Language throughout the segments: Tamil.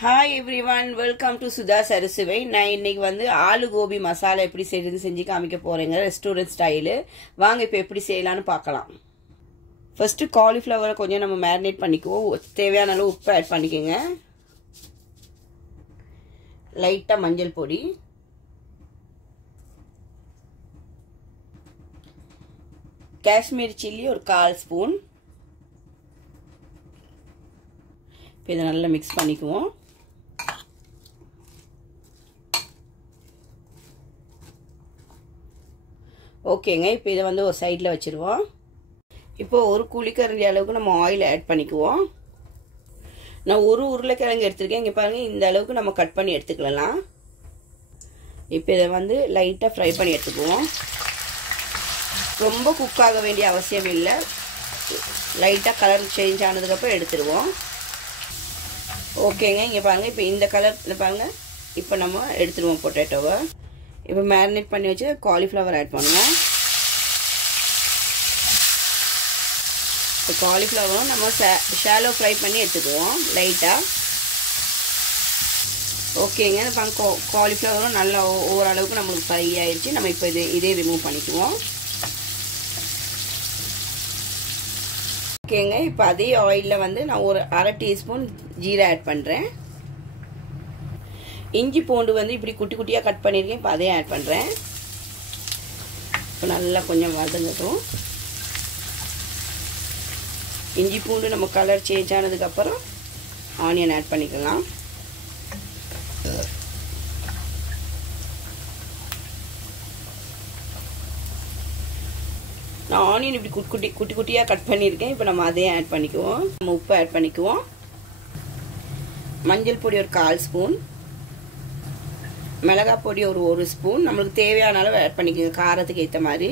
Hi everyone, welcome to Sudha Sarasuvai. நான் இன்னைக்கு வந்து ஆலு கோபி மசாலா எப்படி செய்யறதுன்னு செஞ்சு காமிக்க போறேங்க. Restaurant style. வாங்க இப்போ எப்படி செய்யலாம்னு பார்க்கலாம். ஃபர்ஸ்ட் காலிஃப்ளவரை கொஞ்சம் நம்ம மேரினேட் பண்ணிக்குவோம். தேவையான அளவு உப்பு ஆட் பண்ணிக்கங்க. லைட்டா மஞ்சள் பொடி. காஷ்மீர் சில்லி ஒரு 1/4 ஸ்பூன். இதை நல்லா மிக்ஸ் பண்ணிக்குவோம். ஓகேங்க, இப்போ இதை வந்து ஒரு சைடில் வச்சுருவோம். இப்போ ஒரு குழிக்கரண்டி அளவுக்கு நம்ம ஆயில் ஆட் பண்ணிக்குவோம். நான் ஒரு உருளைக்கிழங்கு எடுத்துருக்கேன். இங்கே பாருங்கள், இந்த அளவுக்கு நம்ம கட் பண்ணி எடுத்துக்கலாம். இப்போ இதை வந்து லைட்டாக ஃப்ரை பண்ணி எடுத்துக்குவோம். ரொம்ப குக் ஆக வேண்டிய அவசியம் இல்லை. லைட்டாக கலர் சேஞ்ச் ஆனதுக்கப்புறம் எடுத்துருவோம். ஓகேங்க, இங்கே பாருங்கள், இப்போ இந்த கலரில் பாருங்கள். இப்போ நம்ம எடுத்துருவோம் பொட்டேட்டோவை. இப்போ மேரினேட் பண்ணி வச்சு காலிஃப்ளவர் ஆட் பண்ணுவோம். இப்போ காலிஃப்ளவரும் நம்ம ஷாலோ ஃப்ரை பண்ணி எடுத்துக்குவோம் லைட்டாக. ஓகேங்க, இப்போ காலிஃப்ளவரும் நல்லா ஓரளவுக்கு நம்மளுக்கு ஃப்ரை ஆயிடுச்சு. நம்ம இப்போ இதே ரிமூவ் பண்ணிக்குவோம். ஓகேங்க, இப்போ அதே ஆயிலில் வந்து நான் ஒரு 1/2 டீஸ்பூன் ஜீரா ஆட் பண்ணுறேன். இஞ்சி பூண்டு வந்து இப்படி குட்டி குட்டியாக கட் பண்ணியிருக்கேன். இப்போ அதையும் ஆட் பண்ணுறேன். இப்போ நல்லா கொஞ்சம் வதங்கட்டும். இஞ்சி பூண்டு நம்ம கலர் சேஞ்ச் ஆனதுக்கப்புறம் ஆனியன் ஆட் பண்ணிக்கலாம். நான் ஆனியன் இப்படி குட்டி குட்டியாக கட் பண்ணியிருக்கேன். இப்போ நம்ம அதையும் ஆட் பண்ணிக்குவோம். நம்ம உப்பு ஆட் பண்ணிக்குவோம். மஞ்சள் பொடி ஒரு 1/4 ஸ்பூன். மிளகாய் பொடி ஒரு 1 ஸ்பூன். நம்மளுக்கு தேவையான அளவு ஆட் பண்ணிக்கோங்க, காரத்துக்கு ஏற்ற மாதிரி.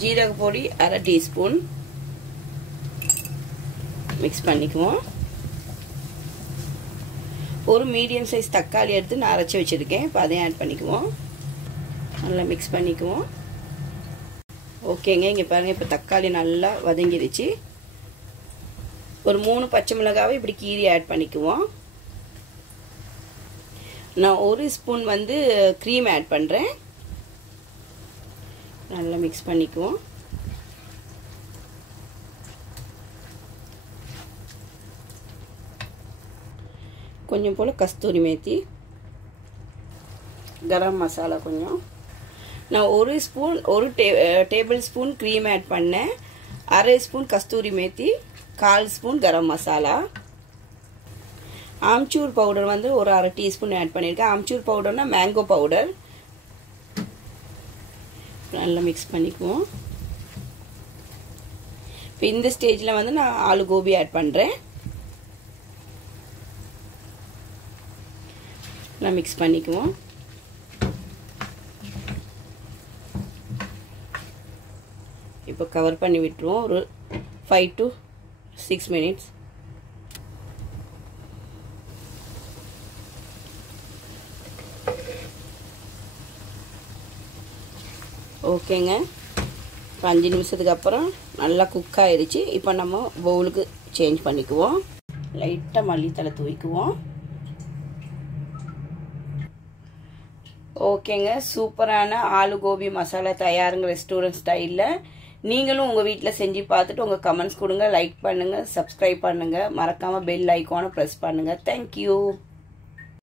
ஜீரக பொடி 1/2 டீஸ்பூன். மிக்ஸ் பண்ணிக்குவோம். ஒரு மீடியம் சைஸ் தக்காளி எடுத்து நான் அரைச்சி வச்சுருக்கேன். இப்போ அதையும் ஆட் பண்ணிக்குவோம். நல்லா மிக்ஸ் பண்ணிக்குவோம். ஓகேங்க, இங்கே பாருங்கள், இப்போ தக்காளி நல்லா வதங்கிடுச்சு. ஒரு 3 பச்சை மிளகாவை இப்படி கீரி ஆட் பண்ணிக்குவோம். நான் 1 ஸ்பூன் வந்து க்ரீம் ஆட் பண்ணுறேன். நல்லா மிக்ஸ் பண்ணிக்குவோம். கொஞ்சம் போல் கஸ்தூரி மேத்தி, கரம் மசாலா கொஞ்சம். நான் 1 டேபிள் ஸ்பூன் க்ரீம் ஆட் பண்ணேன். 1/2 spoon kasuri methi, 1/4 spoon garam masala. Amchur powder வந்து ஒரு 1/2 டீஸ்பூன் ஆட் பண்ணியிருக்கேன். ஆம்ச்சூர் பவுடர்னா மேங்கோ பவுடர். நல்லா மிக்ஸ் பண்ணிக்குவோம். இப்போ இந்த ஸ்டேஜில் வந்து நான் ஆலு கோபி ஆட் பண்ணுறேன். நல்லா மிக்ஸ் பண்ணிக்குவோம். இப்போ கவர் பண்ணி விட்டுருவோம் ஒரு 5 to 6 மினிட்ஸ். ஓகேங்க, இப்போ 5 நிமிஷத்துக்கு அப்புறம் நல்லா குக் ஆயிடுச்சு. இப்போ நம்ம பவுலுக்கு சேஞ்ச் பண்ணிக்குவோம். லைட்டாக மல்லித்தலை தூவிக்குவோம். ஓகேங்க, சூப்பரான ஆலு கோபி மசாலா தயாருங்க ரெஸ்டாரண்ட் ஸ்டைலில். நீங்களும் உங்கள் வீட்டில் செஞ்சு பார்த்துட்டு உங்கள் கமெண்ட்ஸ் கொடுங்க, லைக் பண்ணுங்கள், சப்ஸ்கிரைப் பண்ணுங்கள், மறக்காமல் பெல் ஐக்கானை ப்ரெஸ் பண்ணுங்கள். தேங்க்யூ.